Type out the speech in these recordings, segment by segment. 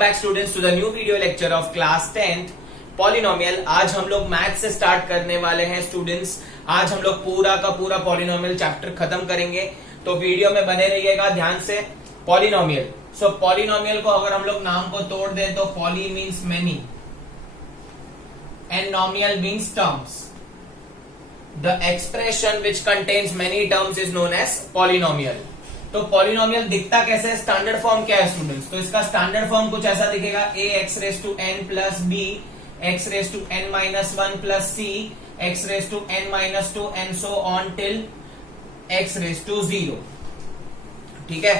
Back students to the new video lecture of class 10th polynomial. आज हम लोग math से स्टार्ट करने वाले हैं स्टूडेंट्स। आज हम लोग पूरा का पूरा पॉलिनोमियल चैप्टर खत्म करेंगे, तो वीडियो में बने रहिएगा ध्यान से। पॉलिनोमियल, सो पॉलिनोमियल को अगर हम लोग नाम को तोड़ दें तो poly means many and nomial means terms. The expression which contains many terms is known as polynomial. तो पॉलिनोमियल दिखता कैसे है, स्टैंडर्ड फॉर्म क्या है स्टूडेंट्स? तो इसका स्टैंडर्ड फॉर्म कुछ ऐसा दिखेगा, a x raise to n plus b x raise to n minus one plus c x raise to n minus two and so on till x raise to 0। ठीक है,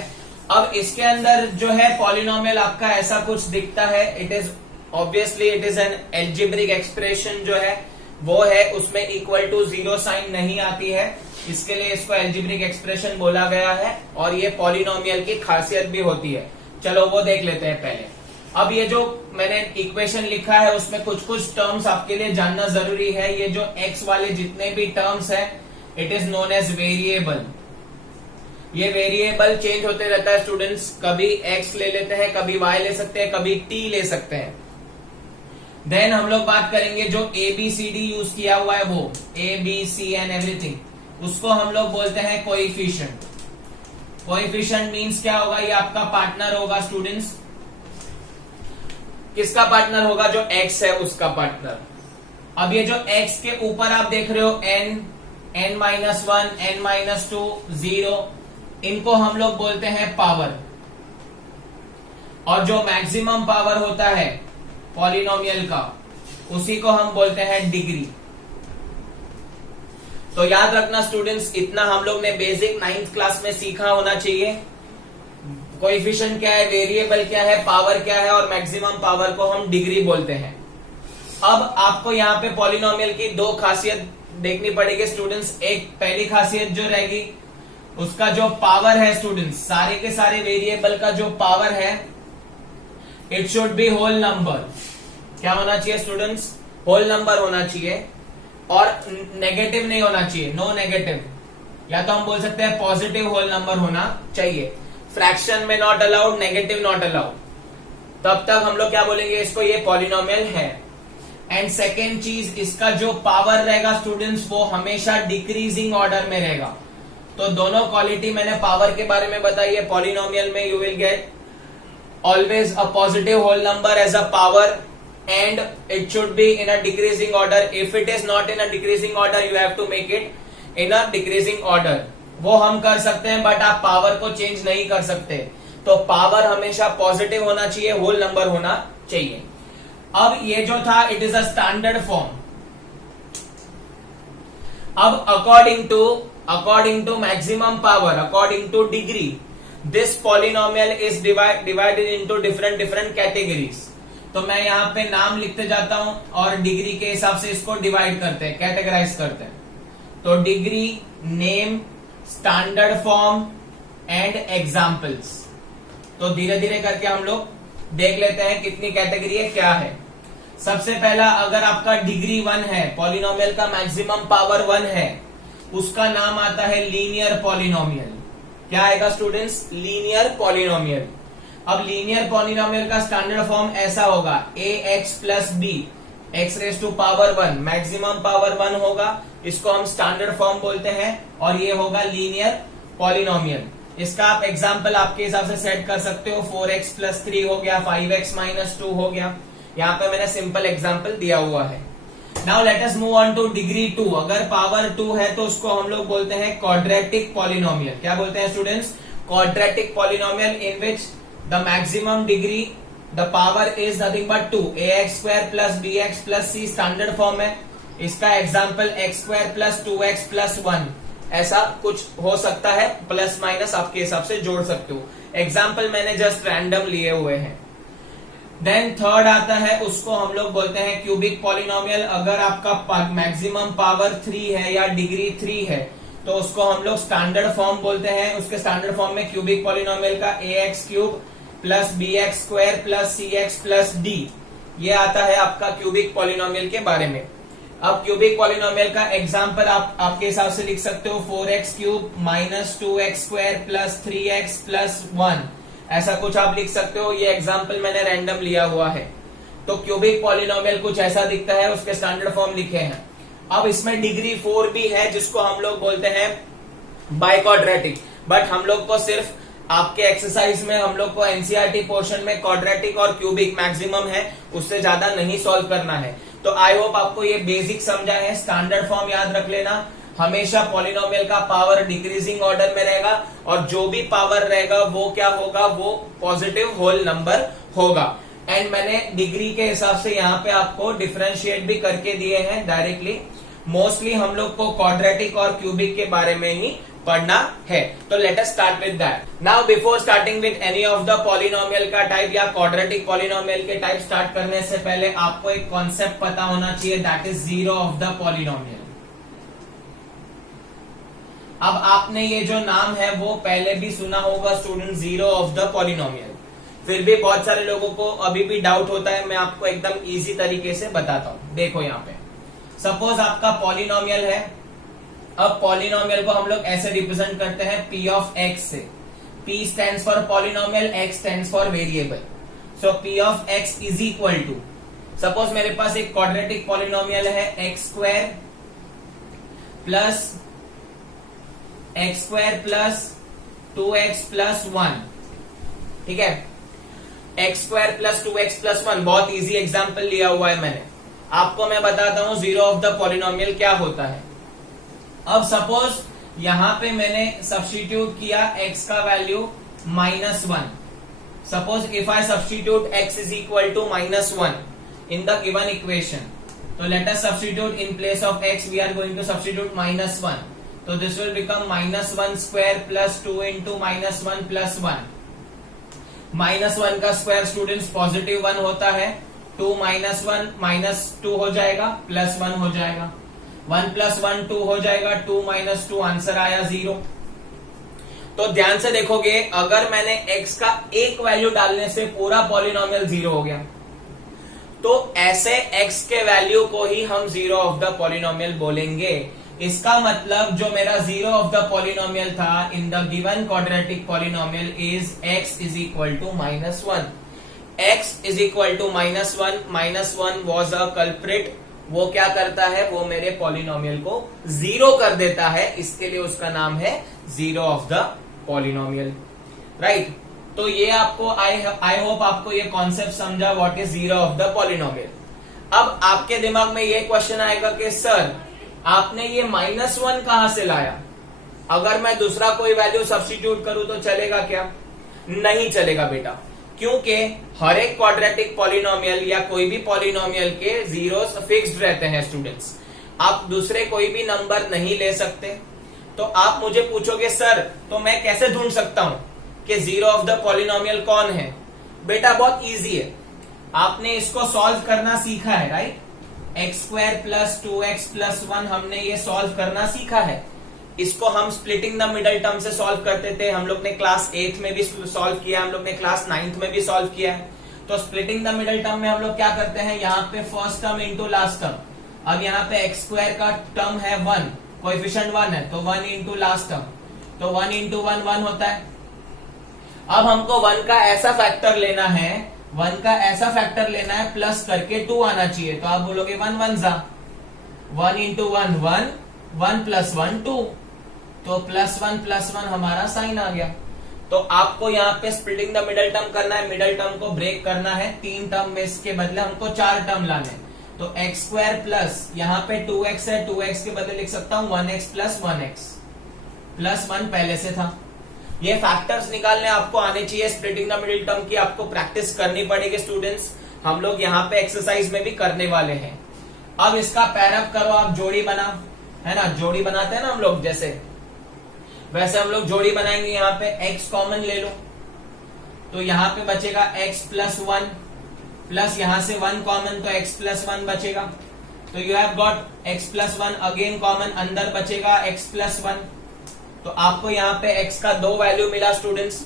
अब इसके अंदर जो है पॉलिनोमियल आपका ऐसा कुछ दिखता है। It is obviously it is an algebraic expression जो है वो है, उसमें इक्वल टू 0 साइन नहीं आती है, इसके लिए इसको एल्जेब्रिक एक्सप्रेशन बोला गया है और ये पॉलिनोमियल की खासियत भी होती है। चलो वो देख लेते हैं पहले। अब ये जो मैंने इक्वेशन लिखा है उसमें कुछ कुछ टर्म्स आपके लिए जानना जरूरी है। ये जो x वाले जितने भी टर्म्स है it is known as variable. ये वेरिएबल चेंज होते रहता है स्टूडेंट्स, कभी x ले लेते हैं, कभी y ले सकते हैं, कभी t ले सकते हैं। देन हम लोग बात करेंगे जो ABCD यूज किया हुआ है वो ABC एंड एवरीथिंग, उसको हम लोग बोलते हैं कोएफिशिएंट। कोएफिशिएंट मींस क्या होगा, ये आपका पार्टनर होगा स्टूडेंट्स। किसका पार्टनर होगा? जो x है उसका पार्टनर। अब ये जो x के ऊपर आप देख रहे हो n minus one n minus two 0, इनको हम लोग बोलते हैं पावर। और जो मैक्सिमम पावर होता है पॉलिनोमियल का उसी को हम बोलते हैं डिग्री। तो याद रखना स्टूडेंट्स, इतना हम लोग ने बेसिक 9th क्लास में सीखा होना चाहिए। कोएफिशिएंट क्या है, वेरिएबल क्या है, पावर क्या है और मैक्सिमम पावर को हम डिग्री बोलते हैं। अब आपको यहाँ पे पॉलिनोमियल की दो खासियत देखनी पड़ेगी स्टूडेंट्स। एक पहली खासियत जो रहेगी उसका जो पावर है स्टूडेंट्स, सारे के सारे वेरिएबल का जो पावर है it should be whole number. क्या होना चाहिए स्टूडेंट्स? होल नंबर होना चाहिए और नेगेटिव नहीं होना चाहिए, नो नेगेटिव। या तो हम बोल सकते हैं पॉजिटिव होल नंबर होना चाहिए। फ्रैक्शन में not allowed, negative not allowed. तब तक हम लोग क्या बोलेंगे इसको, ये पॉलिनोमियल है। एंड सेकेंड चीज, इसका जो पावर रहेगा स्टूडेंट्स वो हमेशा डिक्रीजिंग ऑर्डर में रहेगा। तो दोनों क्वालिटी मैंने पावर के बारे में बताई है। पॉलिनोमियल में you will get always a positive whole number as a power and it should be in a decreasing order. If it is not in a decreasing order you have to make it in a decreasing order. वो हम कर सकते हैं but आप power को change नहीं कर सकते। तो पावर हमेशा पॉजिटिव होना चाहिए, होल नंबर होना चाहिए। अब ये जो था it is a standard form. अब according to maximum power, according to degree, this polynomial is divided into different categories. तो मैं यहाँ पे नाम लिखते जाता हूं और डिग्री के हिसाब से इसको डिवाइड करते हैं, कैटेगराइज करते हैं। तो degree, name, standard form and examples. तो धीरे धीरे करके हम लोग देख लेते हैं कितनी कैटेगरी है, क्या है। सबसे पहला, अगर आपका डिग्री 1 है, पॉलिनोमियल का मैक्सिमम पावर 1 है, उसका नाम आता है लीनियर पॉलिनोमियल। क्या आएगा स्टूडेंट्स? Linear polynomial. अब लीनियर पॉलिनोमियल का स्टैंडर्ड फॉर्म ऐसा होगा, a x plus b x raise to power 1, maximum power 1 होगा, इसको हम स्टैंडर्ड फॉर्म बोलते हैं और ये होगा लीनियर पॉलिनोमियल। इसका आप एग्जाम्पल आपके हिसाब से सेट कर सकते हो। 4x प्लस 3 हो गया, 5x माइनस 2 हो गया। यहाँ पे मैंने सिंपल एग्जाम्पल दिया हुआ है। Now let us move on two degree 2। अगर पावर 2 है तो उसको हम लोग बोलते हैं क्वाड्रेटिक पॉलिनोमियल। क्या बोलते हैं students? Quadratic polynomial in which the maximum degree the power is nothing but 2, ax square plus bx plus c standard form है। इसका example x square plus 2x plus 1, ऐसा कुछ हो सकता है, प्लस माइनस आपके हिसाब से जोड़ सकते हो। एग्जाम्पल मैंने जस्ट रैंडम लिए हुए हैं। देन थर्ड आता है, उसको हम लोग बोलते हैं क्यूबिक पॉलिनोमियल। अगर आपका मैक्सिमम पावर 3 है या डिग्री 3 है तो उसको हम लोग स्टैंडर्ड फॉर्म बोलते हैं। उसके स्टैंडर्ड फॉर्म में क्यूबिक पॉलिनोमियल का ax cube plus bx square plus cx plus d, ये आता है आपका क्यूबिक पॉलिनोमियल के बारे में। अब क्यूबिक पॉलिनोमियल का एग्जाम्पल आप आपके हिसाब से लिख सकते हो, 4x cube minus 2x square plus 3x plus 1 ऐसा कुछ आप लिख सकते हो। ये एग्जाम्पल मैंने रैंडम लिया हुआ है। तो क्यूबिक पॉलिनोमियल कुछ ऐसा दिखता है, उसके स्टैंडर्ड फॉर्म लिखे हैं। अब इसमें डिग्री 4 भी है, जिसको हम लोग बोलते हैं बाइक्वाड्रेटिक। बट हम लोग को सिर्फ आपके एक्सरसाइज में हम लोग को एनसीईआरटी पोर्शन में क्वाड्रेटिक और क्यूबिक मैक्सिमम है, उससे ज्यादा नहीं सॉल्व करना है। तो आई होप आपको ये बेसिक समझा है। स्टैंडर्ड फॉर्म याद रख लेना, हमेशा पॉलिनोमियल का पावर डिक्रीजिंग ऑर्डर में रहेगा और जो भी पावर रहेगा वो क्या होगा, वो पॉजिटिव होल नंबर होगा। एंड मैंने डिग्री के हिसाब से यहाँ पे आपको डिफरेंशिएट भी करके दिए हैं डायरेक्टली। मोस्टली हम लोग को क्वाड्रेटिक और क्यूबिक के बारे में ही पढ़ना है। तो let us start with that. Now before starting with any of the polynomial का टाइप या क्वाड्रेटिक पॉलिनोमियल के टाइप स्टार्ट करने से पहले आपको एक कॉन्सेप्ट पता होना चाहिए, that is zero of the polynomial. अब आपने ये जो नाम है वो पहले भी सुना होगा student, zero of the polynomial. फिर भी बहुत सारे लोगों को अभी भी डाउट होता है, मैं आपको एकदम इजी तरीके से बताता हूं। देखो यहाँ पे सपोज आपका पॉलिनोमियल है। अब पॉलिनोमियल को हम लोग ऐसे रिप्रेजेंट करते हैं p ऑफ x से। p stands for polynomial, x stands for variable. So p of x is equal to, suppose मेरे पास एक क्वाड्रेटिक पॉलिनोमियल है x square plus 2x plus 1, ठीक है। x square plus 2x plus 1 बहुत easy example लिया हुआ है मैंने। आपको मैं बताता हूं जीरो ऑफ द पॉलिनोमियल क्या होता है। अब सपोज यहां पे मैंने सब्स्टिट्यूट किया x का value -1। Suppose if I substitute x is equal to -1 in the given equation, तो let us substitute in place of x we are going to substitute -1। तो this will become -1 square plus 2 into -1 plus 1। -1 का square students positive 1 होता है। 2 -1 -2 हो जाएगा, plus 1 हो जाएगा। 1 plus 1 2 हो जाएगा, 2 - 2 आंसर आया 0। तो ध्यान से देखोगे, अगर मैंने x का एक वैल्यू डालने से पूरा पॉलिनोमियल 0 हो गया, तो ऐसे x के वैल्यू को ही हम जीरो ऑफ द पॉलिनोमियल बोलेंगे। इसका मतलब जो मेरा जीरो ऑफ द पॉलिनोमियल था in the given quadratic polynomial is x is equal to -1। x is equal to -1 was a culprit. वो क्या करता है, वो मेरे पॉलिनोमियल को 0 कर देता है, इसके लिए उसका नाम है zero of the polynomial, right. तो ये आपको आई होप आपको ये कॉन्सेप्ट समझा, what is zero of the polynomial. अब आपके दिमाग में ये क्वेश्चन आएगा कि सर आपने ये -1 कहां से लाया, अगर मैं दूसरा कोई वैल्यू सब्स्टिट्यूट करूं तो चलेगा क्या? नहीं चलेगा बेटा, क्योंकि हर एक क्वाड्रेटिक पॉलिनोमियल या कोई भी पॉलिनोमियल के जीरोस फिक्स्ड रहते हैं स्टूडेंट्स। आप दूसरे कोई भी नंबर नहीं ले सकते। तो आप मुझे पूछोगे सर तो मैं कैसे ढूंढ सकता हूं कि जीरो ऑफ द पॉलिनोमियल कौन है? बेटा बहुत इजी है, आपने इसको सॉल्व करना सीखा है, right. x square plus 2x plus 1 हमने ये सॉल्व करना सीखा है। इसको हम स्प्लिटिंग द मिडल टर्म से सॉल्व करते थे, हम लोग ने क्लास 8th में भी सॉल्व किया, हम लोग ने क्लास 9th में भी सॉल्व किया है। तो स्प्लिटिंग द मिडल टर्म में हम लोग क्या करते हैं, यहाँ पे first term into last term. अब यहाँ पे x स्क्वायर का टर्म है 1, कोएफिशिएंट 1 है, तो 1 इंटू लास्ट टर्म, तो 1 इंटू 1 1 होता है। अब हमको 1 का ऐसा फैक्टर लेना है, 1 का ऐसा फैक्टर लेना है प्लस करके 2 आना चाहिए। तो आप बोलोगे 1 1 जा, 1 इंटू 1 1, 1 प्लस 1 2, तो +1 हमारा साइन आ गया। तो आपको यहाँ पे स्प्लिटिंग द मिडल टर्म करना है, मिडल टर्म को ब्रेक करना है, 3 टर्म में इसके बदले हमको 4 टर्म लाने। तो x स्क्वायर प्लस यहाँ पे 2x है, 2x के बदले लिख सकता हूँ 1x प्लस 1x प्लस 1 पहले से था। ये फैक्टर्स निकालने आपको आने चाहिए। स्प्लिटिंग द मिडिल टर्म की आपको प्रैक्टिस करनी पड़ेगी स्टूडेंट्स, हम लोग यहाँ पे एक्सरसाइज में भी करने वाले हैं। अब इसका पैरअप करो आप, जोड़ी बना, है ना, जोड़ी बनाते हैं ना हम लोग, जैसे वैसे हम लोग जोड़ी बनाएंगे। यहाँ पे x कॉमन ले लो, तो यहाँ पे बचेगा x प्लस 1 प्लस यहाँ से 1 कॉमन, तो x प्लस 1 बचेगा। तो you have got x plus 1 again common, अंदर बचेगा x प्लस 1। तो आपको यहाँ पे x का 2 वैल्यू मिला स्टूडेंट्स।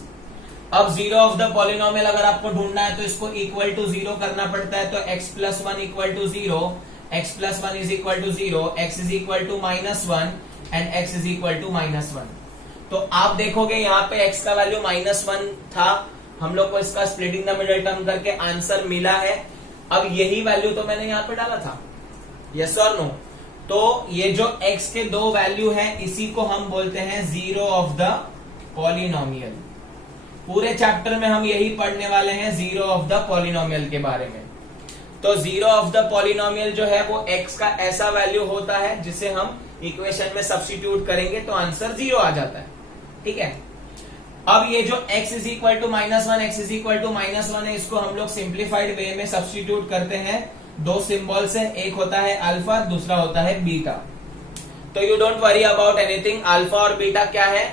अब जीरो ऑफ द पॉलिनोमियल अगर आपको ढूंढना है तो इसको इक्वल टू 0 करना पड़ता है। तो x plus 1 equal to 0, x plus 1 is equal to 0, x is equal to -1 and x is equal to -1। तो आप देखोगे यहाँ पे x का वैल्यू -1 था, हम लोग को इसका स्प्लिटिंग द मिडिल टर्म करके आंसर मिला है। अब यही वैल्यू तो मैंने यहां पे डाला था, यस और नो। तो ये जो x के दो वैल्यू है इसी को हम बोलते हैं जीरो ऑफ द पॉलिनोमियल। पूरे चैप्टर में हम यही पढ़ने वाले हैं जीरो ऑफ द पॉलिनोमियल के बारे में। तो जीरो ऑफ द पॉलिनोमियल जो है वो x का ऐसा वैल्यू होता है जिसे हम इक्वेशन में सब्स्टिट्यूट करेंगे तो आंसर जीरो आ जाता है, ठीक है। अब ये जो x is equal to -1, x is equal to -1 है, इसको हम लोग सिंप्लीफाइड वे में सब्स्टिट्यूट करते हैं। दो सिंबल्स है, एक होता है अल्फा, दूसरा होता है बीटा। तो you don't worry about anything. Alpha और बीटा क्या है,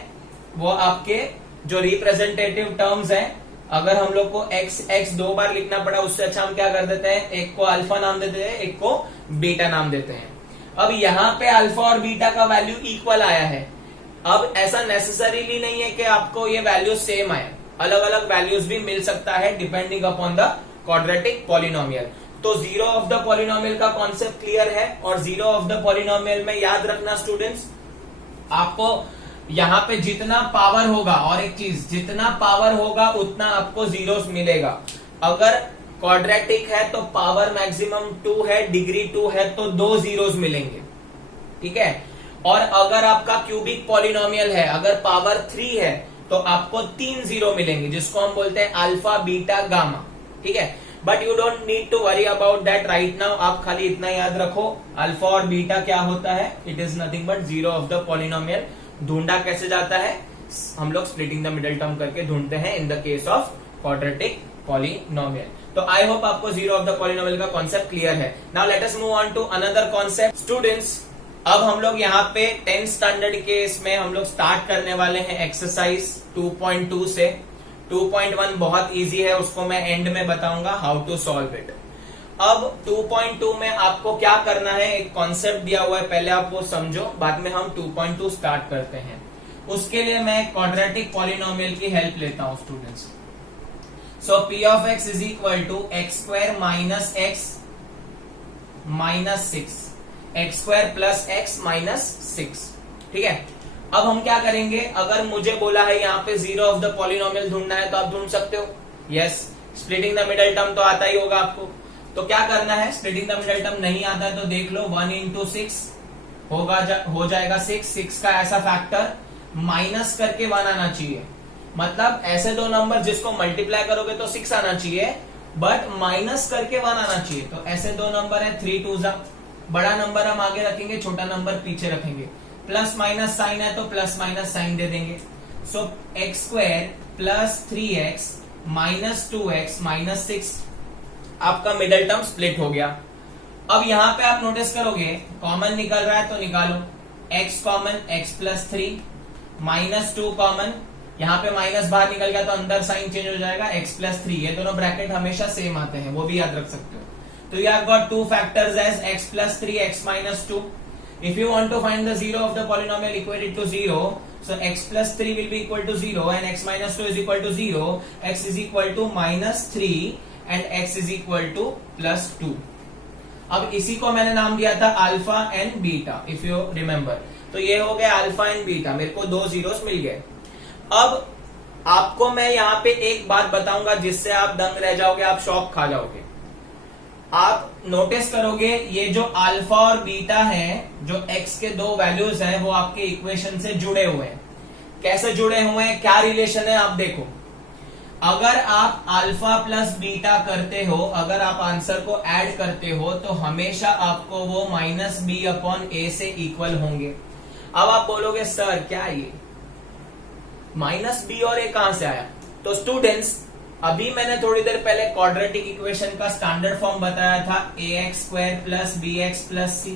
वो आपके जो रिप्रेजेंटेटिव टर्म्स हैं। अगर हम लोग को x दो बार लिखना पड़ा, उससे अच्छा हम क्या कर देते हैं, एक को अल्फा नाम देते हैं, एक को बीटा नाम देते हैं। अब यहाँ पे अल्फा और बीटा का वैल्यू इक्वल आया है। अब ऐसा नेसेसरीली नहीं है कि आपको ये वैल्यू सेम आए, अलग अलग वैल्यूज भी मिल सकता है depending upon the quadratic polynomial. तो जीरो ऑफ द पॉलिनोमियल का कॉन्सेप्ट क्लियर है। और जीरो ऑफ द पॉलिनोमियल में याद रखना स्टूडेंट्स, आपको यहाँ पे जितना पावर होगा, और एक चीज, जितना पावर होगा उतना आपको जीरोस मिलेगा। अगर क्वाड्रेटिक है तो पावर मैक्सिमम 2 है, डिग्री 2 है तो 2 जीरोस मिलेंगे, ठीक है। और अगर आपका क्यूबिक पॉलिनोमियल है, अगर पावर 3 है तो आपको 3 जीरो मिलेंगे, जिसको हम बोलते हैं अल्फा बीटा गामा, ठीक है। But you don't need to worry about that right now. आप खाली इतना याद रखो, अल्फा और बीटा क्या होता है, it is nothing but zero of the polynomial. ढूंढा कैसे जाता है, हम लोग स्प्लिटिंग द मिडिल टर्म करके ढूंढते हैं in the case of quadratic polynomial. तो आई होप आपको जीरो ऑफ द पॉलिनोमियल का कॉन्सेप्ट क्लियर है। Now let us move on to another concept. Students, अब हम लोग यहाँ पे 10th स्टैंडर्ड के इसमें हम लोग स्टार्ट करने वाले हैं एक्सरसाइज 2.2 से। 2.1 बहुत इजी है, उसको मैं एंड में बताऊंगा हाउ टू सॉल्व इट। अब 2.2 में आपको क्या करना है, एक कॉन्सेप्ट दिया हुआ है, पहले आप वो समझो, बाद में हम 2.2 स्टार्ट करते हैं। उसके लिए मैं क्वाड्रेटिक पॉलिनोमियल की हेल्प लेता हूं students. So p of x is equal to x² minus x minus 6, x² plus x minus 6, ठीक है। अब हम क्या करेंगे, अगर मुझे बोला है यहाँ पे जीरो ऑफ द पॉलिनोमियल ढूंढना है तो आप ढूंढ सकते हो, yes. Splitting the middle term तो आता ही होगा आपको। तो क्या करना है, स्प्लिटिंग द मिडिल टर्म नहीं आता है तो देख लो, 1 into 6 हो जाएगा 6 का ऐसा फैक्टर माइनस करके 1 आना चाहिए। मतलब ऐसे दो नंबर जिसको मल्टीप्लाई करोगे तो 6 आना चाहिए, बट माइनस करके 1 आना चाहिए। तो ऐसे दो नंबर है, 3 2 जा, बड़ा नंबर हम आगे रखेंगे, छोटा नंबर पीछे रखेंगे। प्लस माइनस साइन है तो प्लस माइनस साइन दे देंगे। सो x² plus 3x minus 2x minus 6 आपका मिडिल टर्म स्प्लिट हो गया। अब यहां पे आप नोटिस करोगे कॉमन निकल रहा है तो निकालो, x common x plus 3 minus 2 common, यहाँ पे माइनस बाहर निकल गया तो अंदर साइन चेंज हो जाएगा, x प्लस 3। ये दोनों ब्रैकेट हमेशा सेम आते हैं, वो भी याद रख सकते हो। तो you have got two factors as x plus 3, x minus 2. If you want to find the zero of the polynomial, equate it to 0. So x plus 3 will be equal to 0 and x minus 2 is equal to 0. X is equal to minus 3 and x is equal to plus 2. अब इसी को मैंने नाम दिया था alpha and beta, if you remember. तो ये हो गया अल्फा एंड बीटा, मेरे को 2 जीरोस मिल गए। अब आपको मैं यहाँ पे एक बात बताऊंगा जिससे आप दंग रह जाओगे, आप शॉक खा जाओगे। आप नोटिस करोगे ये जो अल्फा और बीटा है, जो x के दो वैल्यूज हैं, वो आपके इक्वेशन से जुड़े हुए हैं। कैसे जुड़े हुए हैं, क्या रिलेशन है, आप देखो। अगर आप अल्फा प्लस बीटा करते हो, अगर आप आंसर को ऐड करते हो तो हमेशा आपको वो माइनस बी अपॉन ए से इक्वल होंगे। अब आप बोलोगे सर क्या ये माइनस बी और ए कहां से आया? तो स्टूडेंट्स, अभी मैंने थोड़ी देर पहले क्वाड्रेटिक इक्वेशन का स्टैंडर्ड फॉर्म बताया था, ax² plus bx plus c,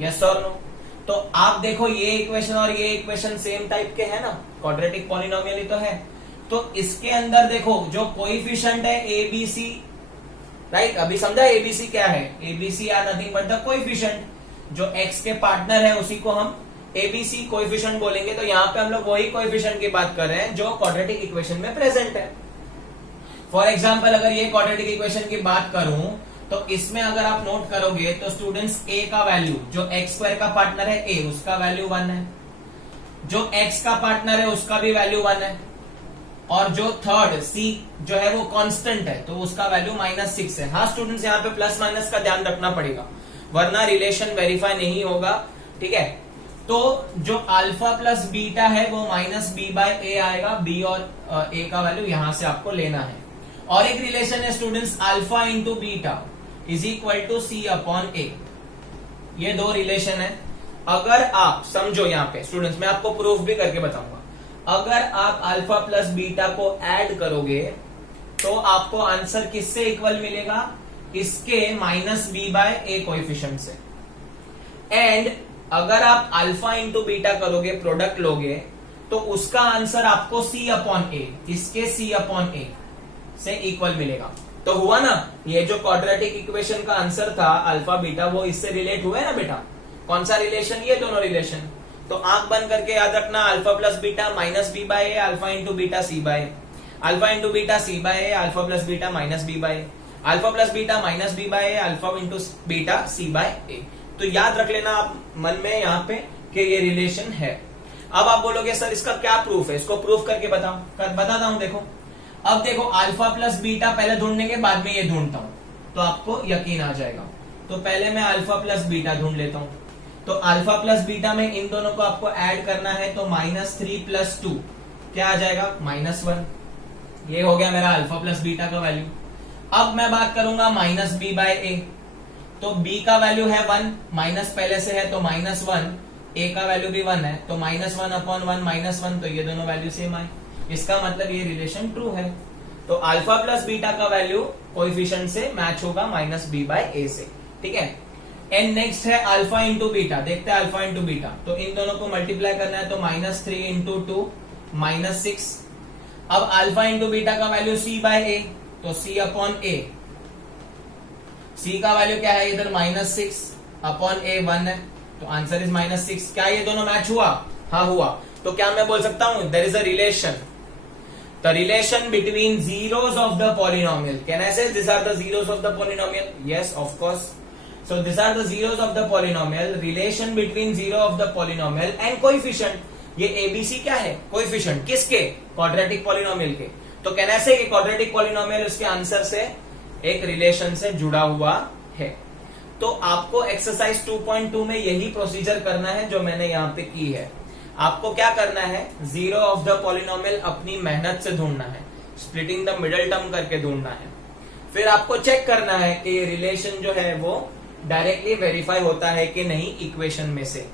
yes और नो। तो आप देखो ये इक्वेशन और ये इक्वेशन सेम टाइप के है ना, क्वाड्रेटिक पॉलिनोमियल ही तो है। तो इसके अंदर देखो जो कोएफिशिएंट है abc, राइट। अभी समझा abc क्या है, abc are nothing but the coefficient. जो x के पार्टनर है उसी को हम abc कोएफिशिएंट बोलेंगे। तो यहाँ पे हम लोग वही कोएफिशिएंट की बात कर रहे हैं जो क्वाड्रेटिक इक्वेशन में प्रेजेंट है। फॉर एग्जाम्पल, अगर ये क्वाड्रेटिक इक्वेशन की बात करूं तो इसमें अगर आप नोट करोगे तो स्टूडेंट्स a का वैल्यू, जो x² का पार्टनर है a, उसका वैल्यू 1 है। जो x का पार्टनर है उसका भी वैल्यू 1 है। और जो थर्ड सी जो है वो कांस्टेंट है, तो उसका वैल्यू -6 है। हाँ स्टूडेंट्स, यहाँ पे प्लस माइनस का ध्यान रखना पड़ेगा, वरना रिलेशन वेरीफाई नहीं होगा। ठीक है, तो जो अल्फा प्लस बीटा है वो -b/a आएगा, b और a का वैल्यू यहां से आपको लेना है। और एक रिलेशन है students, alpha into beta is equal to c/a। ये दो रिलेशन है। अगर आप समझो यहाँ पे स्टूडेंट्स, मैं आपको प्रूफ भी करके बताऊंगा, अगर आप अल्फा प्लस बीटा को ऐड करोगे तो आपको आंसर किससे इक्वल मिलेगा, इसके -b/a कोएफिशिएंट से। एंड अगर आप अल्फा इंटू बीटा करोगे, प्रोडक्ट लोगे, तो उसका आंसर आपको c/a, इसके c/a से इक्वल मिलेगा। तो हुआ ना, ये जो क्वाड्रेटिक इक्वेशन का आंसर था अल्फा बीटा, वो इससे रिलेट हुआ है ना बेटा। कौन सा रिलेशन, ये दोनों रिलेशन। तो आंख बंद करके याद रखना, alpha plus beta -b/a, alpha into beta c/a, alpha into beta c/a, alpha plus beta -b/a, alpha plus beta -b/a, alpha into beta c/a। तो याद रख लेना आप मन में यहाँ पे कि ये रिलेशन है। अब आप बोलोगे सर इसका क्या प्रूफ है, इसको प्रूफ करके बताता हूं। देखो, अब देखो अल्फा प्लस बीटा पहले ढूंढने के बाद में ये ढूंढता हूं, तो आपको यकीन आ जाएगा। तो पहले मैं अल्फा प्लस बीटा ढूंढ लेता हूं। तो अल्फा प्लस बीटा में इन दोनों को आपको ऐड करना है, तो -3 + 2 क्या आ जाएगा, -1। ये हो गया मेरा अल्फा प्लस बीटा का वैल्यू। अब मैं बात करूंगा -b/a, तो b का वैल्यू है 1, माइनस पहले से है तो -1, a का वैल्यू भी 1 है, तो -1/1 -1, तो ये दोनों वैल्यू सेम आए। इसका मतलब ये रिलेशन ट्रू है। तो अल्फा प्लस बीटा का वैल्यू कोएफिशिएंट से मैच होगा -b/a से। ठीक है, एंड नेक्स्ट है अल्फा इंटू बीटा। देखते हैं अल्फा इंटू बीटा, तो इन दोनों को मल्टीप्लाई करना है, तो -3 × 2 -6। अब अल्फा इंटू बीटा का वैल्यू c/a, तो c/a, c का वैल्यू क्या है इधर -6/a 1 है, तो आंसर इज -6। क्या ये दोनों मैच हुआ? हाँ हुआ। तो क्या मैं बोल सकता हूं there is a relation, the relation between zeros of the polynomial. Can I say these are the zeros of the polynomial? Yes, of course. So these are the zeros of the polynomial. Relation between zero of the polynomial and coefficient. ये ABC क्या है? Coefficient. किसके? Quadratic polynomial के। तो कहना से कि quadratic polynomial उसके आंसर से एक रिलेशन से जुड़ा हुआ है। तो आपको एक्सरसाइज 2.2 में यही प्रोसीजर करना है जो मैंने यहाँ पे की है। आपको क्या करना है, जीरो ऑफ द पॉलिनोमियल अपनी मेहनत से ढूंढना है, स्प्लिटिंग द मिडल टर्म करके ढूंढना है। फिर आपको चेक करना है कि ये रिलेशन जो है वो डायरेक्टली वेरीफाई होता है कि नहीं इक्वेशन में से।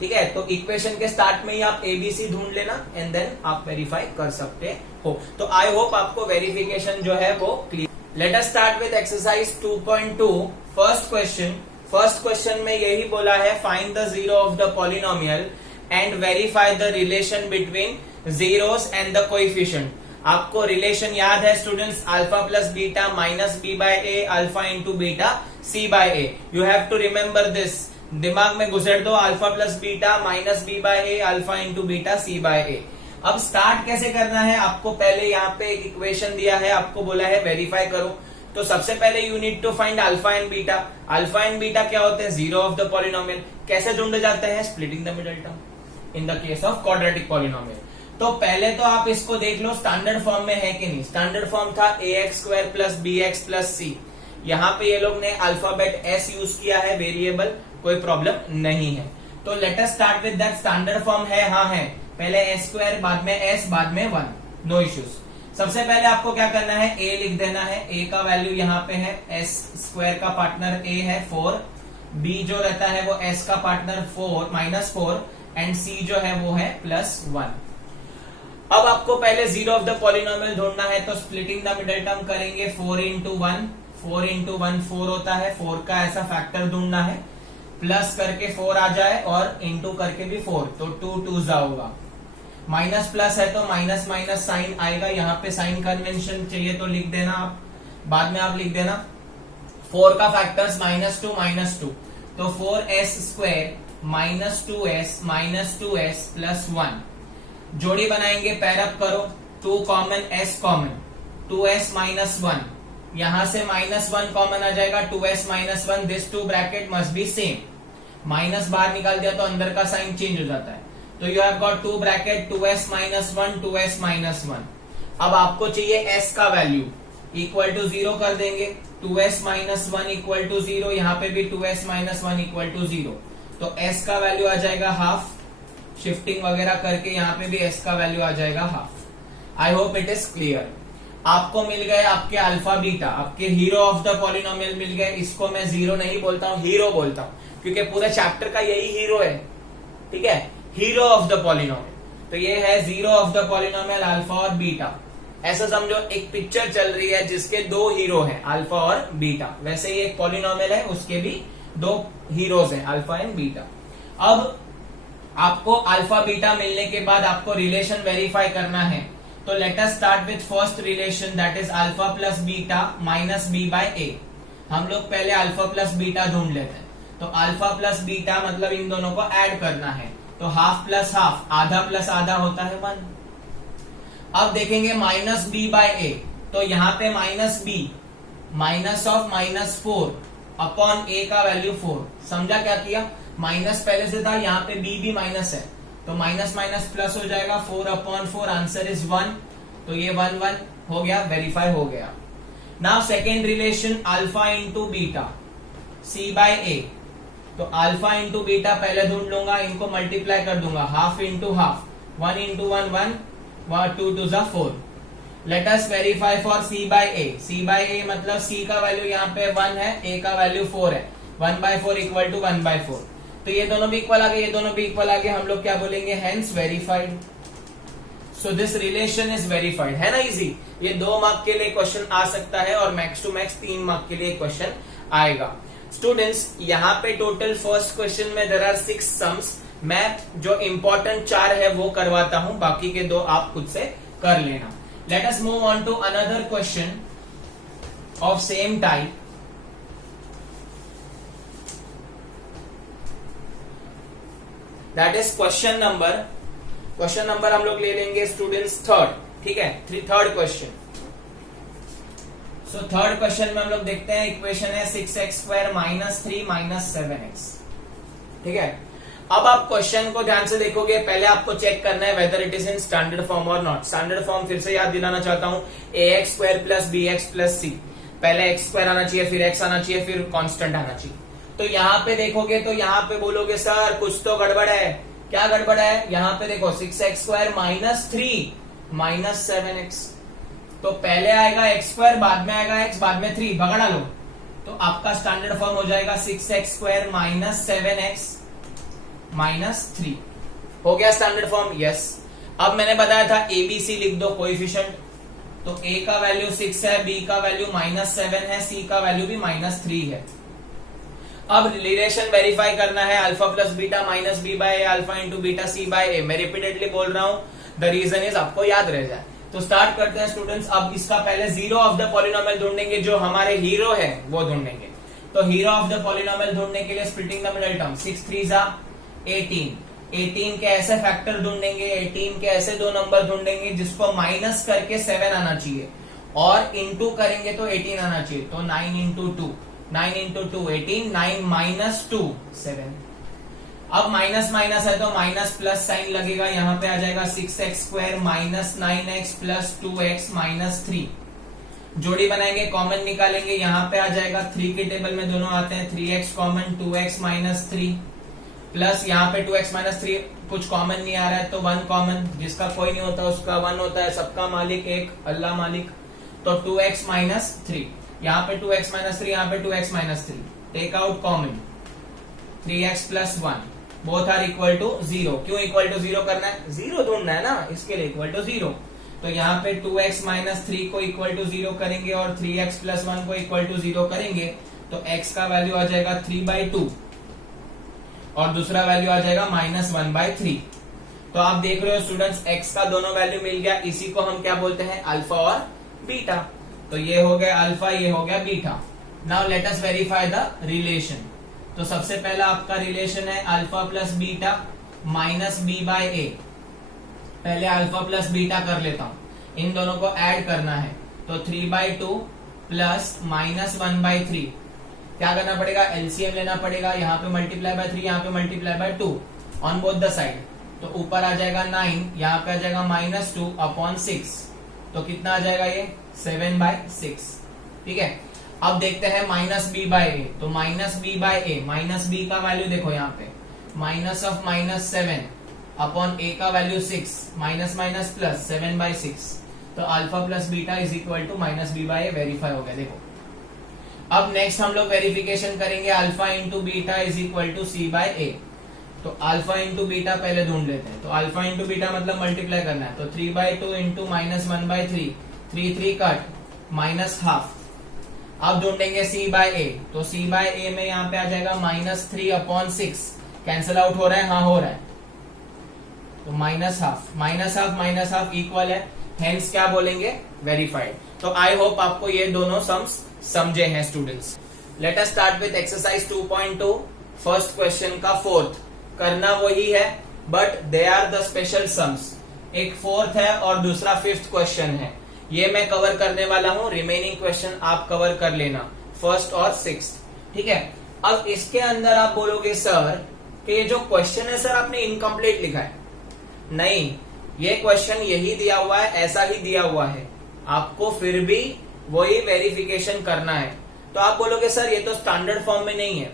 ठीक है, तो इक्वेशन के स्टार्ट में ही आप एबीसी ढूंढ लेना एंड देन आप वेरीफाई कर सकते हो। तो आई होप आपको वेरिफिकेशन जो है वो clear. Let us start with exercise 2.2 first question. First question में यही बोला है, find the zero of the polynomial and verify the relation between zeros and the coefficient. आपको रिलेशन याद है students, alpha plus beta -b/a, alpha into beta c/a। You have to remember this, दिमाग में घुसेड़ दो, alpha plus beta -b/a, alpha into beta c/a। अब start कैसे करना है, आपको पहले यहाँ पे एक इक्वेशन दिया है, आपको बोला है वेरीफाई करो। तो सबसे पहले you need to find alpha and beta. Alpha and beta क्या होते हैं, जीरो ऑफ द पॉलिनोमियल। कैसे ढूंढे जाते हैं, splitting the middle term in the case of quadratic polynomial. तो पहले तो आप इसको देख लो स्टैंडर्ड फॉर्म में है कि नहीं। स्टैंडर्ड फॉर्म था ax² + bx + c। यहाँ पे ये लोग ने अल्फाबेट s यूज किया है वेरिएबल, कोई प्रॉब्लम नहीं है। तो let us start with that. Standard form है, हाँ है, पहले s² बाद में s बाद में 1, नो इश्यूज। सबसे पहले आपको क्या करना है, a लिख देना है। a का वैल्यू यहाँ पे है, s² का पार्टनर a है 4, b जो रहता है वो s का पार्टनर -4 एंड c जो है वो है +1। अब आपको पहले जीरो ऑफ द पॉलिनोमियल ढूंढना है, तो स्प्लिटिंग द मिडल टर्म करेंगे। 4 × 1, 4 × 1 4 होता है, 4 का ऐसा फैक्टर ढूंढना है, प्लस करके 4 आ जाए और इंटू करके भी 4, तो 2 2 होगा। माइनस प्लस है तो माइनस माइनस साइन आएगा, यहाँ पे साइन कन्वेंशन चाहिए तो लिख देना आप, बाद में आप लिख देना। 4 का फैक्टर्स -2 तो 4s² -2s +1। जोड़ी बनाएंगे, पैरअप करो, 2 कॉमन, s कॉमन, 2s -1, यहां से -1 कॉमन आ जाएगा, 2s -1, this 2 bracket must be same. Minus बाहर निकाल दिया तो अंदर का साइन चेंज हो जाता है, तो you have got 2 bracket 2s -1 2s -1। अब आपको चाहिए s का वैल्यू, इक्वल टू 0 कर देंगे, 2s माइनस 1 इक्वल टू 0, यहाँ पे भी 2s माइनस 1 इक्वल टू 0, तो s का वैल्यू आ जाएगा हाफ, शिफ्टिंग वगैरह करके यहाँ पे भी s का वैल्यू आ जाएगा half. I hope it is clear. आपको मिल गए आपके अल्फा बीटा, आपके हीरो ऑफ द पॉलिनोमियल मिल गए। इसको मैं जीरो नहीं बोलता हूँ, हीरो बोलता हूँ, क्योंकि पूरे चैप्टर का यही हीरो है, ठीक है, हीरो ऑफ द पॉलिनोमियल। तो ये है zero of the polynomial alpha और बीटा। ऐसा समझो एक पिक्चर चल रही है जिसके दो हीरो हैं, अल्फा और बीटा। वैसे ही एक पॉलिनोमियल है, उसके भी दो हीरोज हैं, अल्फा एंड बीटा। अब आपको अल्फा बीटा मिलने के बाद आपको रिलेशन वेरीफाई करना है। तो let us start with first relation, that is alpha plus beta minus b by a. हम लोग पहले अल्फा प्लस बीटा ढूंढ लेते हैं। तो अल्फा प्लस बीटा मतलब इन दोनों को ऐड करना है, तो हाफ प्लस हाफ, आधा प्लस आधा होता है 1। अब देखेंगे माइनस बी बाय ए, तो यहाँ पे minus b, minus of minus 4 upon a का वैल्यू 4। समझा क्या किया, माइनस पहले से था, यहाँ पे बी भी माइनस है, तो माइनस माइनस प्लस हो जाएगा, 4 अपॉन 4, आंसर इज 1। तो ये 1 1 हो गया, वेरीफाई हो गया। Now second relation alpha into beta c by a. तो अल्फा इंटू बीटा पहले ढूंढ लूंगा, इनको मल्टीप्लाई कर दूंगा, half into half, 1 into 1 1, 2 2 4। Let us verify for C by A. C by A मतलब सी का वैल्यू यहाँ पे 1 है, ए का वैल्यू 4 है, 1/4 इक्वल टू 1/4। तो ये दोनों भी इक्वल आ गए, ये दोनों भी इक्वल आ गए, हम लोग क्या बोलेंगे, hence verified. So this relation is verified. है ना इजी, ये 2 मार्क के लिए क्वेश्चन आ सकता है और मैक्स टू मैक्स 3 मार्क के लिए क्वेश्चन आएगा। स्टूडेंट्स यहाँ पे टोटल फर्स्ट क्वेश्चन में देयर आर 6 सम्स। मैं जो इंपॉर्टेंट 4 है वो करवाता हूं, बाकी के 2 आप खुद से कर लेना। Let us move on to another question of same type. That is question number हम लोग ले लेंगे स्टूडेंट्स 3rd, ठीक है, 3rd question. So third question में हम लोग देखते हैं, इक्वेशन है 6x² माइनस 3 माइनस 7x, ठीक है। अब आप क्वेश्चन को ध्यान से देखोगे, पहले आपको चेक करना है whether it is in standard form और नॉट। स्टैंडर्ड फॉर्म फिर से याद दिलाना चाहता हूं, ax² plus bx plus c। पहले x² आना चाहिए, फिर x आना चाहिए, फिर कांस्टेंट आना चाहिए। तो यहाँ पे देखोगे तो यहाँ पे बोलोगे सर कुछ तो गड़बड़ है। क्या गड़बड़ है, यहाँ पे देखो 6x² माइनस 3 माइनस 7x। तो पहले आएगा x², बाद में आएगा x, बाद में 3, भगाना लो। तो आपका स्टैंडर्ड फॉर्म हो जाएगा 6x² माइनस 7x माइनस 3। हो गया स्टैंडर्ड फॉर्म, यस। अब मैंने बताया था ABC लिख दो कोएफिशिएंट। तो a का वैल्यू 6 है, b का वैल्यू -7 है, c का वैल्यू भी -3 है। अब रिलेशन वेरीफाई करना है, alpha plus beta minus b by a, alpha into beta c by a. मैं रिपीटेडली बोल रहा हूं, द रीजन इज आपको याद रह जाए। तो स्टार्ट करते हैं स्टूडेंट्स। अब इसका पहले जीरो ऑफ द पॉलिनोमियल ढूंढेंगे, जो हमारे हीरो है वो ढूंढेंगे। तो हीरो ऑफ द पॉलिनोमियल ढूंढने के लिए स्प्लिटिंग द मिडल टर्म, 6 3 18। 18 के ऐसे फैक्टर ढूंढेंगे, 18 के ऐसे 2 नंबर ढूंढेंगे जिसको माइनस करके 7 आना चाहिए, और इंटू करेंगे तो 18 आना चाहिए। तो 9 इंटू 2, 9 इंटू 2 18, 9 माइनस 2 7। अब माइनस माइनस है तो माइनस प्लस साइन लगेगा, यहाँ पे आ जाएगा 6x² minus 9x plus 2x minus 3। जोड़ी बनाएंगे, कॉमन निकालेंगे, यहाँ पे आ जाएगा 3 के टेबल में दोनों आते हैं, 3x common, 2x minus 3 plus यहाँ पे 2x माइनस 3 कुछ कॉमन नहीं आ रहा है तो 1 कॉमन, जिसका कोई नहीं होता उसका 1 होता है, सबका मालिक एक, अल्लाह मालिक। तो 2x माइनस 3, यहाँ पे 2x माइनस 3, यहाँ पे 2x minus 3, take out common, 3x plus 1, both are equal to 0। क्यों इक्वल टू 0 करना है, 0 ढूंढना है ना, इसके लिए इक्वल टू 0। तो यहाँ पे 2x माइनस 3 को इक्वल टू 0 करेंगे और 3x प्लस 1 को इक्वल टू 0 करेंगे, तो x का वैल्यू आ जाएगा 3/2 और दूसरा वैल्यू आ जाएगा -1/3। तो आप देख रहे हो स्टूडेंट्स, x का दोनों वैल्यू मिल गया, इसी को हम क्या बोलते हैं, अल्फा और बीटा। तो ये हो गया अल्फा, ये हो गया beta. Now let us verify the relation. तो सबसे पहला आपका रिलेशन है alpha plus beta minus b by a. पहले अल्फा प्लस बीटा कर लेता हूं, इन दोनों को ऐड करना है। तो 3/2 प्लस -1/3, क्या करना पड़ेगा, एलसीएम लेना पड़ेगा। यहाँ पे मल्टीप्लाई बाय 3, यहाँ पे multiply by 2 on both the side. तो ऊपर आ जाएगा 9, यहाँ पे आ जाएगा -2 अपॉन 6। तो कितना आ जाएगा ये 7/6। ठीक है, अब देखते हैं माइनस बी बाय ए। तो minus b by A, minus B का वैल्यू देखो यहाँ पे माइनस ऑफ -7 अपॉन ए का वैल्यू 6, माइनस माइनस प्लस 7/6। तो alpha plus beta is equal to minus b by a verify हो गया। देखो अब नेक्स्ट हम लोग वेरिफिकेशन करेंगे alpha into beta is equal to c by a. तो अल्फा इंटू बीटा पहले ढूंढ लेते हैं। तो अल्फा इंटू बीटा मतलब मल्टीप्लाई करना है। तो 3/2 इंटू -1/3, 3 कट -½ अब ढूंढेंगे सी बाय ए। तो सी बाय ए में यहाँ पे आ जाएगा -3/6, कैंसिल आउट हो रहा है, हाँ हो रहा है। तो -½ इक्वल है, हेंस क्या बोलेंगे वेरीफाइड। तो आई होप आपको ये दोनों सम्स समझे हैं students. Let us start with exercise 2.2। First question का फोर्थ करना वही है but they are the special sums. एक फोर्थ है और दूसरा फिफ्थ क्वेश्चन है, ये मैं कवर करने वाला हूं। रिमेनिंग क्वेश्चन आप कवर कर लेना, फर्स्ट और सिक्स्थ। ठीक है, अब इसके अंदर आप बोलोगे सर कि ये जो क्वेश्चन है सर आपने इनकम्प्लीट लिखा है। नहीं, ये क्वेश्चन यही दिया हुआ है, ऐसा ही दिया हुआ है, आपको फिर भी वही वेरिफिकेशन करना है। तो आप बोलोगे सर ये तो स्टैंडर्ड फॉर्म में नहीं है।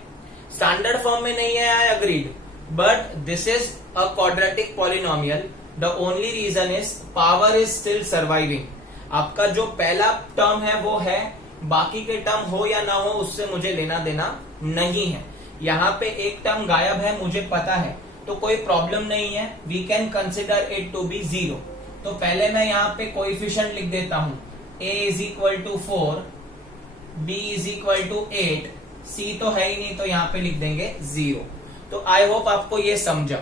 स्टैंडर्ड फॉर्म में नहीं है, I agreed, but this is a quadratic polynomial. The only reason is power is still surviving. आपका जो पहला टर्म है वो है, बाकी के टर्म हो या ना हो उससे मुझे लेना देना नहीं है। यहाँ पे एक टर्म गायब है, मुझे पता है, तो कोई प्रॉब्लम नहीं है, we can consider it to be 0। तो पहले मैं यहाँ पे कोएफिशिएंट लिख देता हूं, a is equal to 4, b is equal to 8, c तो है ही नहीं तो यहाँ पे लिख देंगे 0। तो आई होप आपको ये समझा।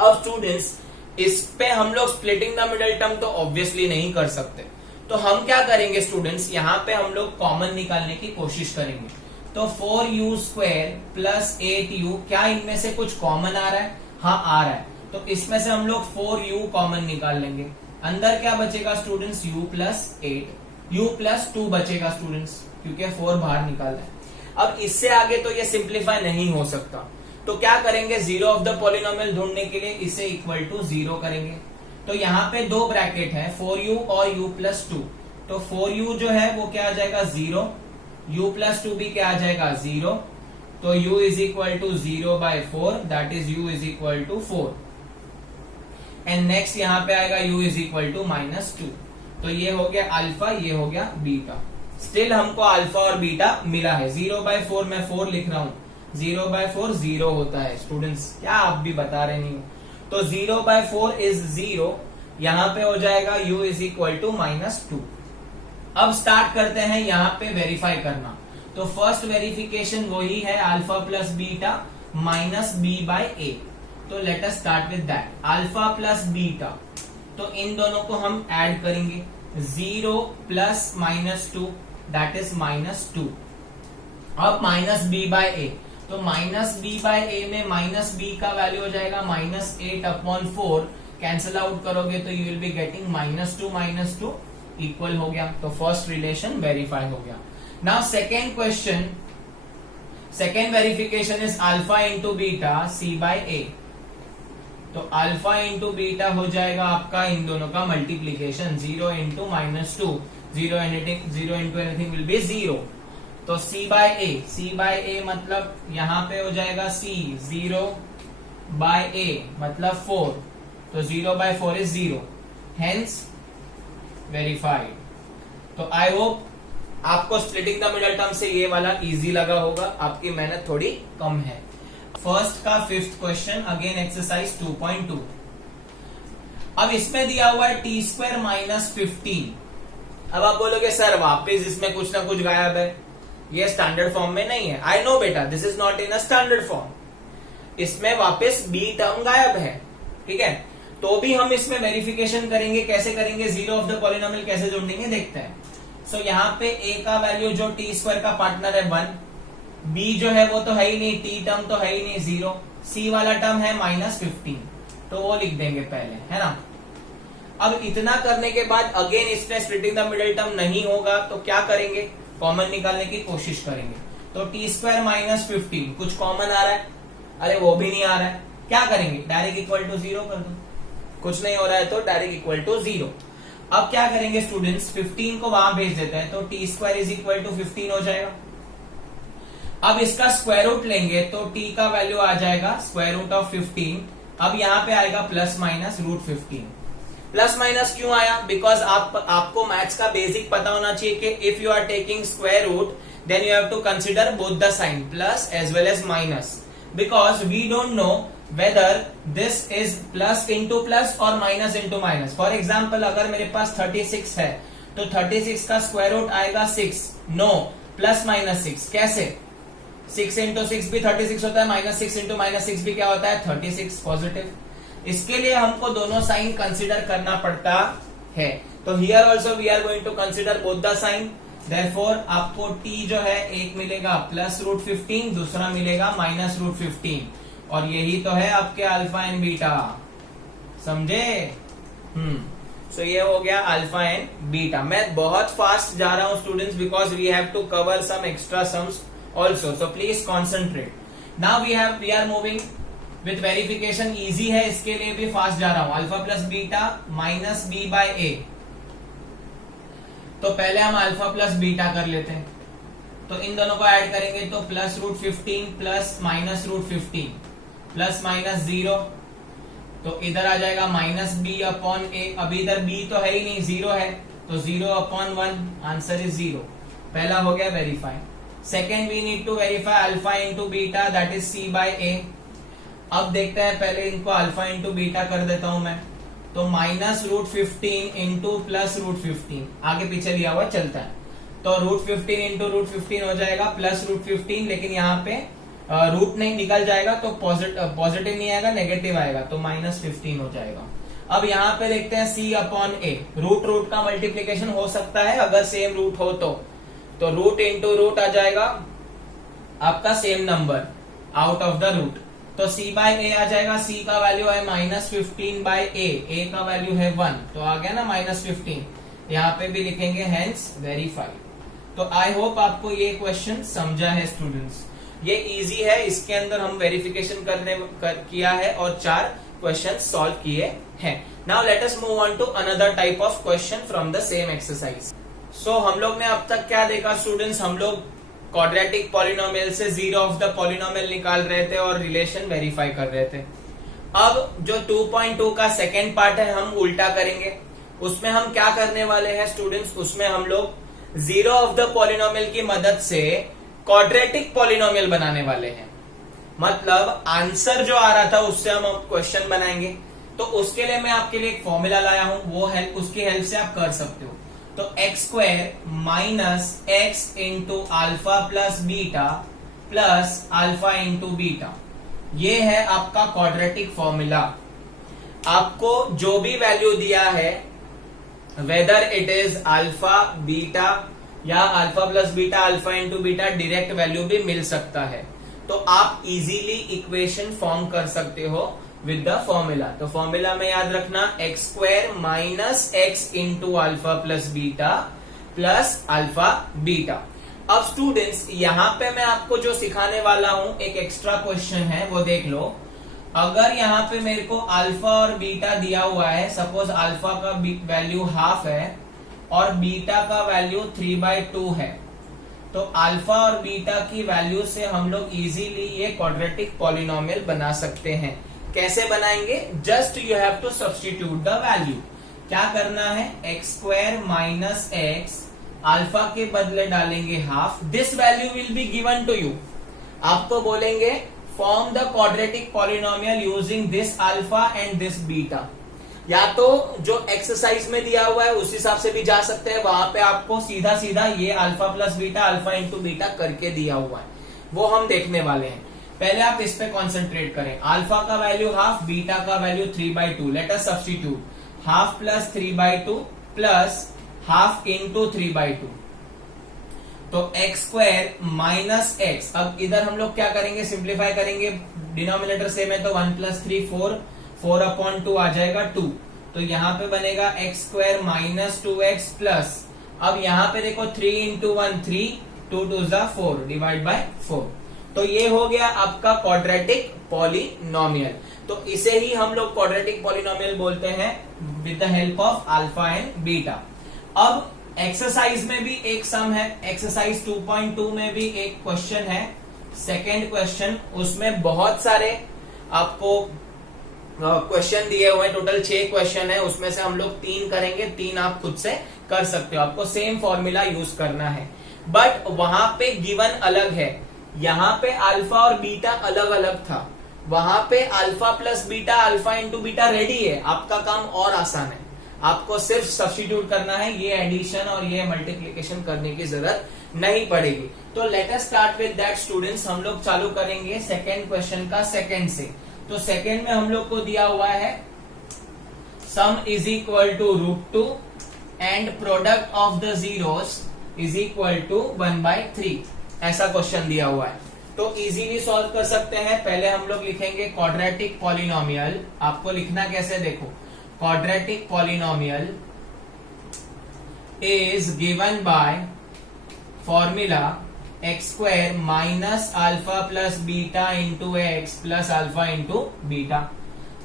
अब स्टूडेंट्स इस पे हम लोग स्प्लिटिंग द मिडिल टर्म तो ऑब्वियसली नहीं कर सकते, तो हम क्या करेंगे स्टूडेंट्स, यहाँ पे हम लोग कॉमन निकालने की कोशिश करेंगे। तो 4u² प्लस 8u, क्या इनमें से कुछ कॉमन आ रहा है? हाँ आ रहा है, तो इसमें से हम लोग 4u कॉमन निकाल लेंगे। अंदर क्या बचेगा students, u plus 8, u plus 2 बचेगा स्टूडेंट्स, क्योंकि 4 बाहर निकाल है। अब इससे आगे तो ये सिंप्लीफाई नहीं हो सकता, तो क्या करेंगे, जीरो ऑफ द पॉलिनोमियल ढूंढने के लिए इसे इक्वल टू 0 करेंगे। तो यहाँ पे दो ब्रैकेट है, 4u और u प्लस 2। तो 4u जो है वो क्या आ जाएगा 0, u प्लस 2 भी क्या आ जाएगा 0। तो u is equal to 0/4, that is u is equal to 4। And next यहाँ पे आएगा u इज इक्वल टू -2। तो ये हो गया अल्फा, ये हो गया बीटा। स्टिल हमको अल्फा और बीटा मिला है। 0/4 मैं 4 लिख रहा हूं, 0/4 0 होता है स्टूडेंट्स, क्या आप भी बता रहे नहीं हो। तो 0/4 इज 0, यहाँ पे हो जाएगा u इज इक्वल टू -2। अब स्टार्ट करते हैं यहाँ पे वेरीफाई करना। तो फर्स्ट वेरिफिकेशन वही है, alpha plus beta minus b/a। तो let us start with that. Alpha plus beta, तो इन दोनों को हम ऐड करेंगे, 0 प्लस -2 दैट इज -2। अब माइनस b/a, तो माइनस b/a में माइनस b का वैल्यू हो जाएगा -8/4, कैंसिल आउट करोगे तो you will be getting -2 equal हो गया। तो फर्स्ट रिलेशन वेरीफाई हो गया। Now second question, second verification is alpha into beta c/a। तो अल्फा इंटू बीटा हो जाएगा आपका इन दोनों का multiplication, 0 into -2, 0 into anything will be 0। तो c/a मतलब यहाँ पे हो जाएगा c, 0/a मतलब 4, तो 0/4 इज 0, हेंस वेरीफाइड। तो आई होप आपको स्प्लिटिंग द मिडल टर्म से ये वाला इजी लगा होगा, आपकी मेहनत थोड़ी कम है। फर्स्ट का फिफ्थ क्वेश्चन, अगेन एक्सरसाइज 2.2। अब इसमें दिया हुआ है t² -15। अब आप बोलोगे सर वापस इसमें कुछ ना कुछ गायब है, ये स्टैंडर्ड फॉर्म में नहीं है। आई नो बेटा, this is not in a standard form. इसमें वापस b टर्म गायब है, ठीक है, तो भी हम इसमें वेरिफिकेशन करेंगे। कैसे करेंगे, जीरो ऑफ द पॉलिनोमियल कैसे ढूंढेंगे देखते हैं। सो यहाँ पे a का वैल्यू जो t² का पार्टनर है 1, b जो है वो तो है ही नहीं, t टर्म तो है ही नहीं 0, c वाला टर्म है -15, तो वो लिख देंगे पहले, है ना। अब इतना करने के बाद अगेन इसमें स्प्लिटिंग द मिडिल टर्म नहीं होगा, तो क्या करेंगे, कॉमन निकालने की कोशिश करेंगे। तो t² -15 कुछ कॉमन आ रहा है, अरे वो भी नहीं आ रहा है, क्या करेंगे, डायरेक्ट इक्वल टू 0 कर दो। कुछ नहीं हो रहा है तो डायरेक्ट इक्वल टू 0। अब क्या करेंगे स्टूडेंट्स, 15 को वहां भेज देते हैं, तो T square is equal to 15 हो जाएगा। अब इसका स्क्वायर रूट लेंगे तो टी का वैल्यू आ जाएगा स्क्वायर रूट ऑफ 15। अब यहाँ पे आएगा plus minus root 15। Plus minus क्यों आया? बिकॉज आपको मैथ्स का बेसिक पता होना चाहिए कि if you are taking square root then you have to consider both the sign, plus as well as minus, because we don't know whether this is plus into plus और minus into minus. For example अगर मेरे पास 36 है तो 36 का square root आएगा 6, no plus minus 6। कैसे? 6 into 6 भी 36 होता है, माइनस 6 इंटू माइनस 6 भी क्या होता है? 36 पॉजिटिव। इसके लिए हमको दोनों साइन कंसिडर करना पड़ता है। तो here also we are going to consider both the sign, therefore आपको टी जो है एक मिलेगा प्लस रूट 15, दूसरा मिलेगा माइनस रूट 15, और यही तो है आपके अल्फा एंड बीटा, समझे? सो ये हो गया अल्फा एंड बीटा। मैं बहुत फास्ट जा रहा हूं students because we have to cover some extra sums also, so please concentrate. Now we are moving with verification. Easy है, इसके लिए भी फास्ट जा रहा हूं। Alpha plus beta minus b by a, तो पहले हम अल्फा प्लस बीटा कर लेते हैं। तो इन दोनों को ऐड करेंगे तो plus root 15 plus minus root 15 plus minus 0, तो इधर आ जाएगा माइनस बी अपॉन ए। अभी इधर बी तो है ही नहीं, 0 है, तो 0 अपॉन 1, आंसर इज 0। पहला हो गया वेरीफाई। Second we need to verify alpha into beta, that is c by a. अब देखते हैं, पहले इनको अल्फा इंटू बीटा कर देता हूं मैं, तो minus root 15 into plus root 15, आगे पीछे लिया हुआ चलता है, तो रूट 15 इंटू रूट 15 हो जाएगा प्लस रूट 15, लेकिन यहाँ पे रूट नहीं निकल जाएगा तो पॉजिटिव नहीं आएगा, नेगेटिव आएगा, तो माइनस 15 हो जाएगा। अब यहाँ पे देखते हैं सी अपॉन ए। रूट रूट का मल्टीप्लीकेशन हो सकता है अगर सेम रूट हो तो रूट इंटू रूट आ जाएगा आपका same number out of the root, तो सी बाय ए आ जाएगा। सी का वैल्यू है माइनस 15 बाय ए का वैल्यू है 1, तो आ गया ना माइनस 15। यहाँ पे भी लिखेंगे हेंस वेरीफाई। तो आई होप आपको ये क्वेश्चन समझा है स्टूडेंट्स। ये इजी है, इसके अंदर हम वेरिफिकेशन किया है और 4 क्वेश्चन सॉल्व किए हैं। Now let us move on to another type of question from the same exercise. So हम लोग ने अब तक क्या देखा स्टूडेंट्स? हम लोग क्वाड्रेटिक पॉलिनोमियल से जीरो ऑफ द पॉलिनोमियल निकाल रहे थे और रिलेशन वेरीफाई कर रहे थे। अब जो 2.2 का सेकेंड पार्ट है हम उल्टा करेंगे। उसमें हम क्या करने वाले हैं स्टूडेंट्स? उसमें हम लोग जीरो ऑफ द पॉलिनोमियल की मदद से क्वाड्रेटिक पॉलिनोमियल बनाने वाले हैं। मतलब आंसर जो आ रहा था उससे हम क्वेश्चन बनाएंगे। तो उसके लिए मैं आपके लिए एक फॉर्मूला लाया हूं, वो उसकी हेल्प से आप कर सकते हो। तो x square minus x into alpha plus beta plus alpha into beta, ये है आपका क्वाड्रेटिक फॉर्मूला। आपको जो भी वैल्यू दिया है, whether it is alpha beta या alpha plus beta alpha into beta, direct value भी मिल सकता है। तो आप इजीली इक्वेशन फॉर्म कर सकते हो विद द फॉर्मूला। तो फॉर्मूला में याद रखना x square minus x into alpha plus beta plus alpha beta. अब स्टूडेंट्स यहाँ पे मैं आपको जो सिखाने वाला हूं एक एक्स्ट्रा क्वेश्चन है, वो देख लो। अगर यहाँ पे मेरे को अल्फा और बीटा दिया हुआ है, सपोज अल्फा का वैल्यू हाफ है और बीटा का वैल्यू 3/2 है, तो अल्फा और बीटा की वैल्यू से हम लोग इजीली ये क्वाड्रेटिक पॉलिनोमियल बना सकते हैं। कैसे बनाएंगे? Just you have to substitute the value. क्या करना है? X square minus X, alpha के बदले डालेंगे half, this value will be given to you. आपको बोलेंगे form the quadratic polynomial using this alpha and this beta. या तो जो एक्सरसाइज में दिया हुआ है उस हिसाब से भी जा सकते हैं, वहां पे आपको सीधा सीधा ये alpha plus beta alpha into beta करके दिया हुआ है, वो हम देखने वाले हैं। पहले आप इस पे कॉन्सेंट्रेट करें। अल्फा का वैल्यू हाफ, बीटा का value 3/2। Late us substitute half plus 3/2 plus half into 3/2, तो एक्स स्क्वायर माइनस एक्स। अब इधर हम लोग क्या करेंगे? सिंप्लीफाई करेंगे, डिनोमिनेटर सेम है तो 1 + 3 4, 4/2 आ जाएगा 2। तो यहाँ पे बनेगा x square minus 2x plus, अब यहाँ पे देखो 3 × 1 3, 2 × 2 = 4 डिवाइड बाय 4। तो ये हो गया आपका क्वाड्रेटिक पॉलिनोमियल। तो इसे ही हम लोग क्वाड्रेटिक पॉलिनोमियल बोलते हैं with the help of alpha and beta. अब एक्सरसाइज में भी एक सम है, एक्सरसाइज 2.2 में भी एक क्वेश्चन है, सेकेंड क्वेश्चन। उसमें बहुत सारे आपको क्वेश्चन दिए हुए हैं, टोटल 6 क्वेश्चन है, उसमें से हम लोग 3 करेंगे, 3 आप खुद से कर सकते हो, आपको सेम फॉर्मूला यूज करना है। बट वहां पे गिवन अलग है, यहाँ पे अल्फा और बीटा अलग अलग था, वहां पे alpha plus beta, alpha into beta ready है, आपका काम और आसान है, आपको सिर्फ सब्स्टिट्यूट करना है, ये एडिशन और ये मल्टीप्लीकेशन करने की जरूरत नहीं पड़ेगी। तो let us start with that students. हम लोग चालू करेंगे सेकेंड क्वेश्चन का सेकेंड से। तो सेकेंड में हम लोग को दिया हुआ है sum is equal to √2 and product of the zeros is equal to 1/3, ऐसा क्वेश्चन दिया हुआ है। तो इजीली सॉल्व कर सकते हैं। पहले हम लोग लिखेंगे क्वाड्रेटिक पॉलिनोमियल। आपको लिखना कैसे, देखो, quadratic polynomial is given by formula x² minus alpha plus beta into x plus alpha into beta.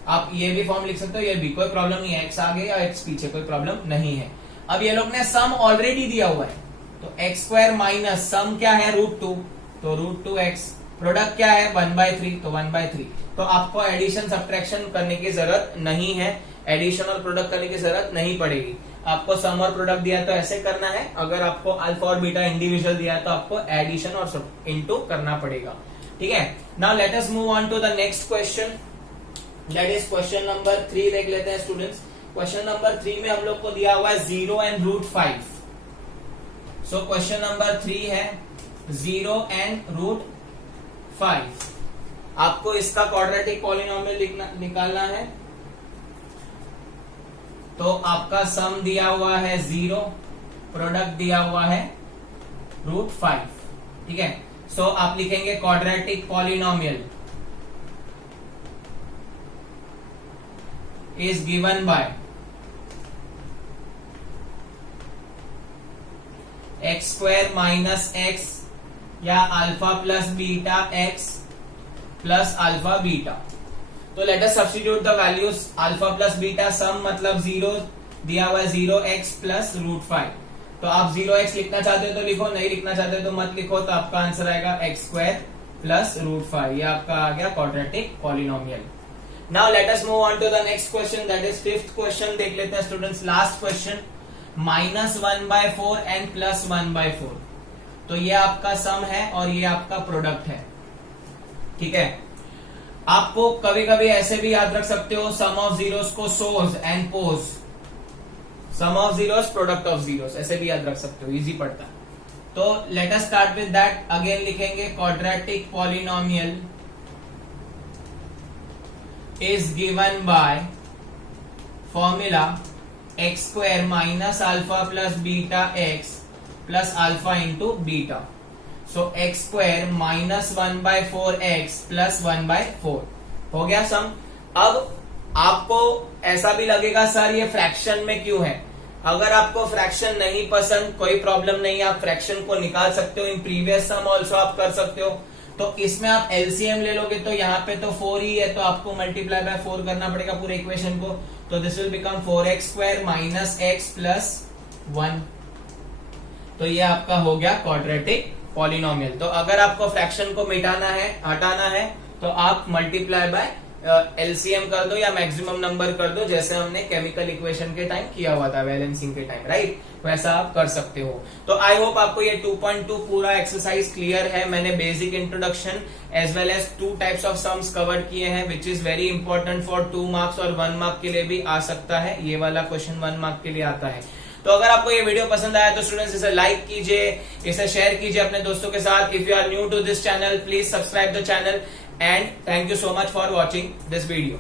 आप ये भी फॉर्म लिख सकते हो, ये भी कोई प्रॉब्लम नहीं है, x आगे या x पीछे कोई प्रॉब्लम नहीं है। अब ये लोग ने सम ऑलरेडी दिया हुआ है, तो x² माइनस सम क्या है √2, तो √2x, प्रोडक्ट क्या है 1/3, तो 1/3। तो आपको एडिशन सब्ट्रैक्शन करने की जरूरत नहीं है, एडिशन और प्रोडक्ट करने की जरूरत नहीं पड़ेगी। आपको सम और प्रोडक्ट दिया तो ऐसे करना है, अगर आपको अल्फा और बीटा इंडिविजुअल दिया है तो आपको एडिशन और इनटू करना पड़ेगा। ठीक है, now let us move on to the next question, that is question number 3 देख लेते हैं स्टूडेंट्स। क्वेश्चन नंबर 3 में हम लोग को दिया हुआ है 0 एंड √5। सो क्वेश्चन नंबर 3 है 0 एंड √5। आपको इसका क्वाड्रेटिक पॉलिनोमियल निकालना है। तो आपका सम दिया हुआ है 0, प्रोडक्ट दिया हुआ है √5। ठीक है, सो आप लिखेंगे quadratic polynomial is given by x² minus x या alpha plus beta x plus alpha beta. तो let us substitute the values, alpha plus beta sum मतलब 0 दिया हुआ है 0x प्लस √5। तो आप 0x लिखना चाहते हो तो लिखो, नहीं लिखना चाहते हो तो मत लिखो। तो आपका आंसर आएगा x² प्लस √5, ये आपका आ गया quadratic polynomial. Now let us move on to the next question, that is 5th question देख लेते हैं स्टूडेंट्स, लास्ट क्वेश्चन। -1/4 एंड +1/4, तो ये आपका सम है और ये आपका प्रोडक्ट है। ठीक है, आपको कभी कभी ऐसे भी याद रख सकते हो, सम ऑफ जीरोस को SOZ and POZ, sum of zeros product of zeros, ऐसे भी याद रख सकते हो, इजी पड़ता है। तो let us start with that. Again लिखेंगे quadratic polynomial is given by formula x² minus alpha plus beta x plus alpha into beta. So x² minus 1/4x plus 1/4 हो गया सम। अब आपको ऐसा भी लगेगा सर ये फ्रैक्शन में क्यों है। अगर आपको फ्रैक्शन नहीं पसंद, कोई प्रॉब्लम नहीं, आप फ्रैक्शन को निकाल सकते हो, इन प्रीवियस सम ऑल्सो आप कर सकते हो। तो इसमें आप एलसीएम ले लोगे तो यहाँ पे तो 4 ही है, तो आपको मल्टीप्लाई बाय 4 करना पड़ेगा पूरे इक्वेशन को। तो this will become 4x² minus x plus 1। तो ये आपका हो गया क्वाड्रेटिक पॉलिनोमियल। तो अगर आपको फ्रैक्शन को मिटाना है, हटाना है, तो आप मल्टीप्लाई बाय एलसीएम कर दो या मैक्सिमम नंबर कर दो, जैसे हमने केमिकल इक्वेशन के टाइम किया हुआ था, बैलेंसिंग के टाइम, राइट, वैसा आप कर सकते हो। तो आई होप आपको ये 2.2 पूरा एक्सरसाइज क्लियर है। मैंने basic introduction as well as 2 types of sums cover किए हैं, which is very important for 2 marks और 1 मार्क के लिए भी आ सकता है। ये वाला क्वेश्चन 1 मार्क के लिए आता है। तो अगर आपको ये वीडियो पसंद आया तो स्टूडेंट्स इसे लाइक कीजिए, इसे शेयर कीजिए अपने दोस्तों के साथ। If you are new to this channel, please subscribe the channel, and thank you so much for watching this video.